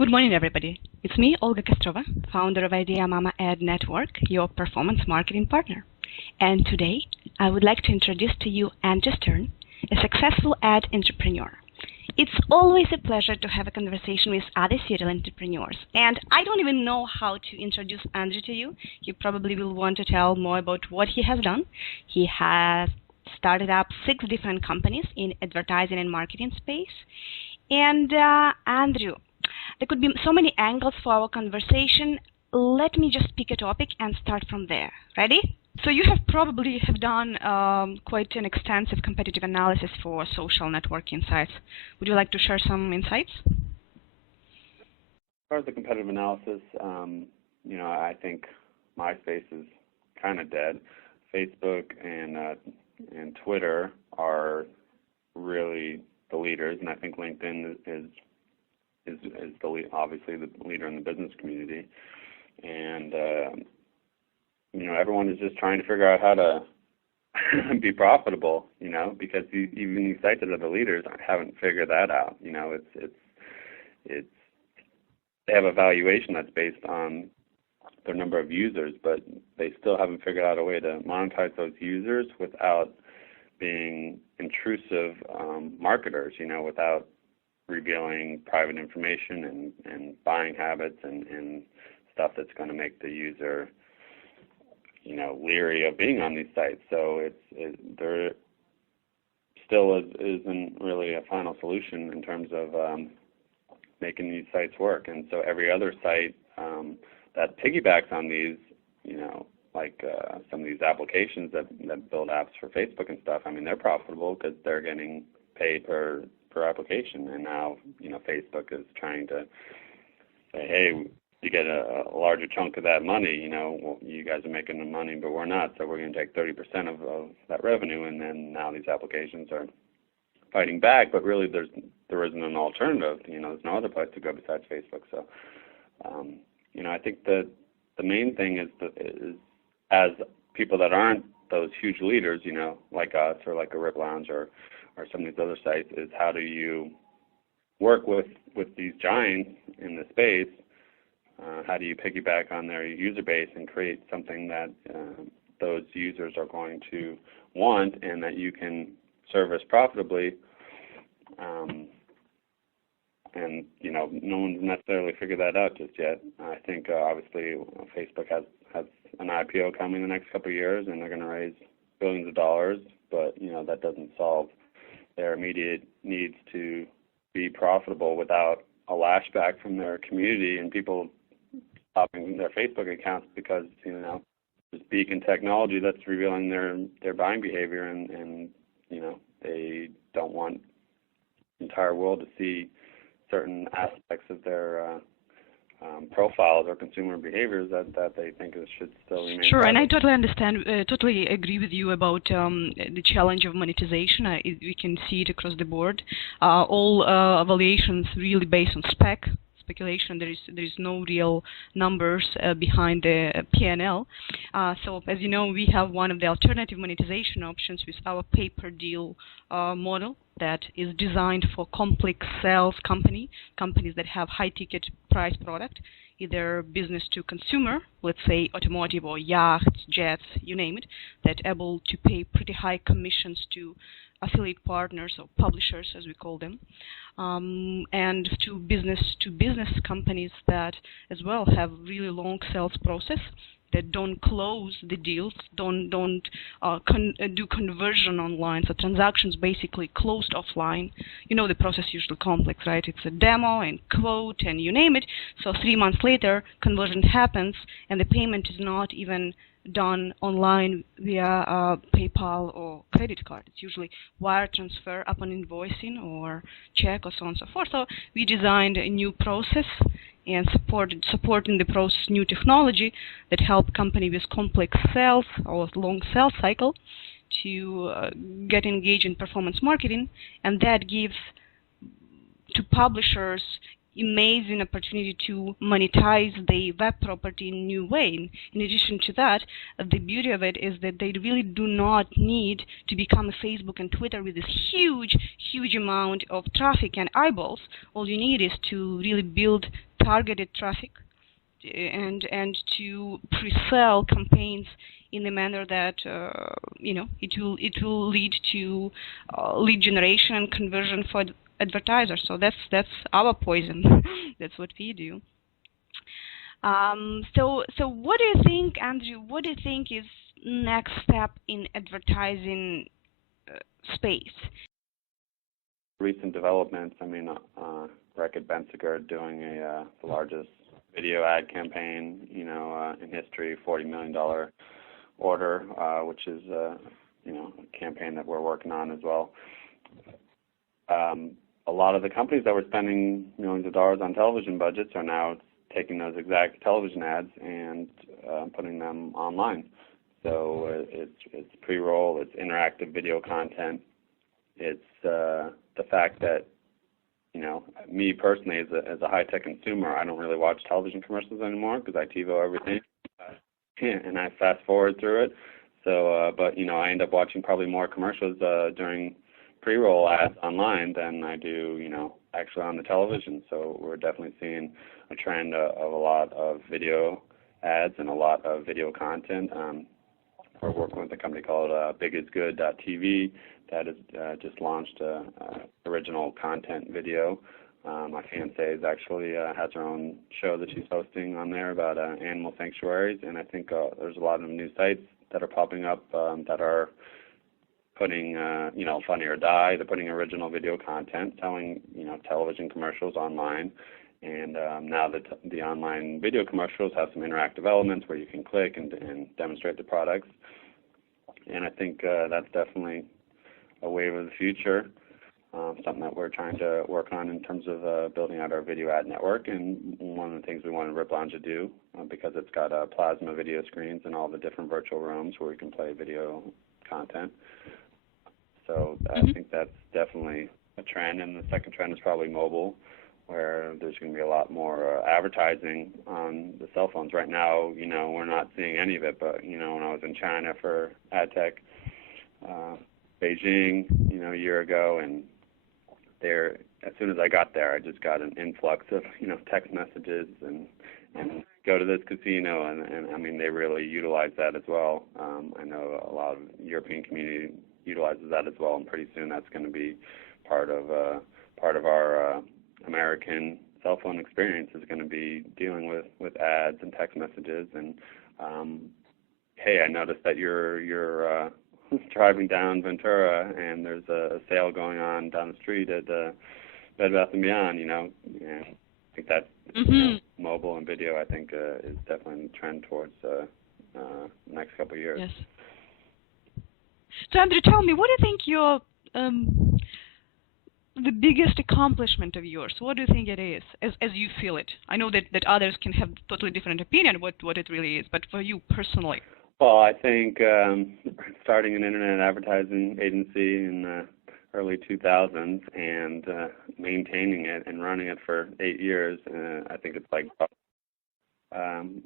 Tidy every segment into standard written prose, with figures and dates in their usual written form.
Good morning, everybody. It's me, Olga Kostrova, founder of IdeaMama Ad Network, your performance marketing partner. And today, I would like to introduce to you Andrew Stern, a successful ad entrepreneur. It's always a pleasure to have a conversation with other serial entrepreneurs. And I don't even know how to introduce Andrew to you. You probably will want to tell more about what he has done. He has started up 6 different companies in advertising and marketing space. And Andrew, there could be so many angles for our conversation. Let me just pick a topic and start from there. Ready? So you have probably done quite an extensive competitive analysis for social networking sites. Would you like to share some insights? As far as the competitive analysis, I think MySpace is kind of dead. Facebook and Twitter are really the leaders, and I think LinkedIn is obviously the leader in the business community. And everyone is just trying to figure out how to be profitable, because even these sites that are the leaders haven't figured that out. It's they have a valuation that's based on their number of users, but they still haven't figured out a way to monetize those users without being intrusive marketers, without revealing private information and buying habits and stuff that's going to make the user, leery of being on these sites. So there still isn't really a final solution in terms of making these sites work. And so every other site that piggybacks on these, like some of these applications that build apps for Facebook and stuff, they're profitable because they're getting paid per application. And now, Facebook is trying to say, hey, you get a larger chunk of that money, well, you guys are making the money, but we're not, so we're going to take 30% of that revenue. And then now these applications are fighting back, but really there isn't an alternative. There's no other place to go besides Facebook. So, I think that the main thing is as people that aren't those huge leaders, like us or like a Rip Lounge or some of these other sites, is how do you work with these giants in the space? How do you piggyback on their user base and create something that those users are going to want and that you can service profitably? And no one's necessarily figured that out just yet. I think obviously Facebook has an IPO coming in the next couple of years, and they're going to raise billions of dollars, but that doesn't solve their immediate needs to be profitable without a lashback from their community and people stopping their Facebook accounts because this beacon technology that's revealing their buying behavior, and they don't want the entire world to see certain aspects of their profiles or consumer behaviors that they think should still remain Sure, private. and I totally understand, totally agree with you about the challenge of monetization. We can see it across the board. All evaluations really based on speculation. There is no real numbers behind the P&L. So as you know, we have one of the alternative monetization options with our pay-per-deal model that is designed for complex sales companies that have high-ticket price product, either business to consumer, let's say automotive or yachts, jets, you name it, that able to pay pretty high commissions to affiliate partners or publishers, as we call them, and to business companies that as well have really long sales process, that don't close the deals, don't do conversion online, so transactions basically closed offline. The process is usually complex, right? It's a demo and quote and you name it. So 3 months later, conversion happens and the payment is not even done online via PayPal or credit card. It's usually wire transfer upon invoicing or check or so on and so forth. So we designed a new process and supporting the process new technology that help company with complex sales or long sales cycle to get engaged in performance marketing, and that gives to publishers amazing opportunity to monetize the web property in a new way. In addition to that, the beauty of it is that they really do not need to become a Facebook and Twitter with this huge amount of traffic and eyeballs. All you need is to really build targeted traffic and to pre-sell campaigns in a manner that it will lead to lead generation and conversion for advertisers. So that's our poison. That's what we do. So what do you think, Andrew? What do you think is next step in advertising space? Recent developments. I mean, Reckitt Benckiser doing the largest video ad campaign, in history, $40 million order, which is a campaign that we're working on as well. A lot of the companies that were spending millions of dollars on television budgets are now taking those exact television ads and putting them online. So it's pre-roll, it's interactive video content. It's the fact that me personally as a high-tech consumer, I don't really watch television commercials anymore because I TiVo everything, and I fast forward through it. So, but I end up watching probably more commercials during pre-roll ads online than I do, actually on the television. So we're definitely seeing a trend of a lot of video ads and a lot of video content. We're working with a company called BigIsGood.tv that has just launched original content video. My fiancée is actually has her own show that she's hosting on there about animal sanctuaries, and I think there's a lot of new sites that are popping up that are putting, Funny or Die. They're putting original video content, selling, television commercials online. And now the online video commercials have some interactive elements where you can click and demonstrate the products. And I think that's definitely a wave of the future, something that we're trying to work on in terms of building out our video ad network. And one of the things we wanted Rip Lounge to do, because it's got plasma video screens in all the different virtual rooms where we can play video content. So I think that's definitely a trend. And the second trend is probably mobile, where there's going to be a lot more advertising on the cell phones. Right now, we're not seeing any of it, but, when I was in China for AdTech, Beijing, a year ago, and there, as soon as I got there, I just got an influx of, text messages and go to this casino, and I mean, they really utilize that as well. I know a lot of European community utilizes that as well, and pretty soon that's going to be part of our American cell phone experience is going to be dealing with ads and text messages. And hey, I noticed that you're driving down Ventura and there's a sale going on down the street at Bed Bath & Beyond. And I think that mobile and video, I think, is definitely a trend towards the next couple of years. Yes. So Andrew, tell me, what do you think your the biggest accomplishment of yours? What do you think it is, as you feel it? I know that others can have totally different opinion what it really is, but for you personally. Well, I think starting an internet advertising agency in the early 2000s and maintaining it and running it for 8 years, I think it's like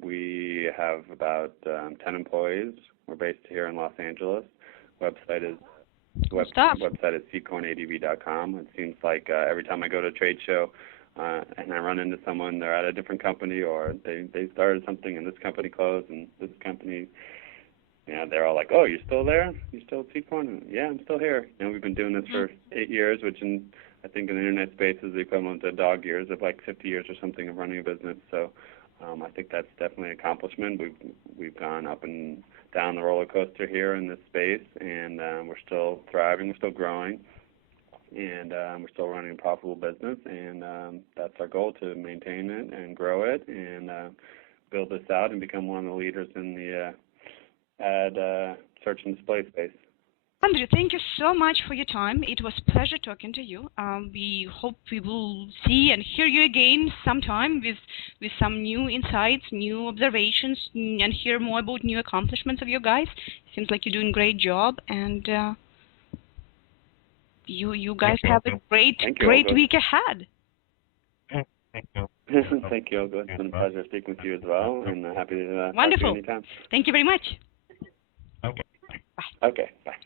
we have about 10 employees. We're based here in Los Angeles. Website is ccornadv.com. It seems like every time I go to a trade show and I run into someone, they're at a different company, or they started something and this company closed and this company, they're all like, "Oh, you're still there? You still at Seedcorn?" Yeah, I'm still here. We've been doing this for 8 years, which I think in the internet space is the equivalent to dog years of like 50 years or something of running a business. So I think that's definitely an accomplishment. We've gone up and down the roller coaster here in this space, and we're still thriving, we're still growing, and we're still running a profitable business, and that's our goal, to maintain it and grow it and build this out and become one of the leaders in the ad search and display space. Andrew, thank you so much for your time. It was a pleasure talking to you. We hope we will see and hear you again sometime with some new insights, new observations, and hear more about new accomplishments of you guys. Seems like you're doing a great job, and you guys have a great week ahead. Thank you. Thank you, Olga. It's been a pleasure speaking with you as well, and happy to Wonderful. talk to you anytime. Thank you very much. Okay. Bye. Okay, bye.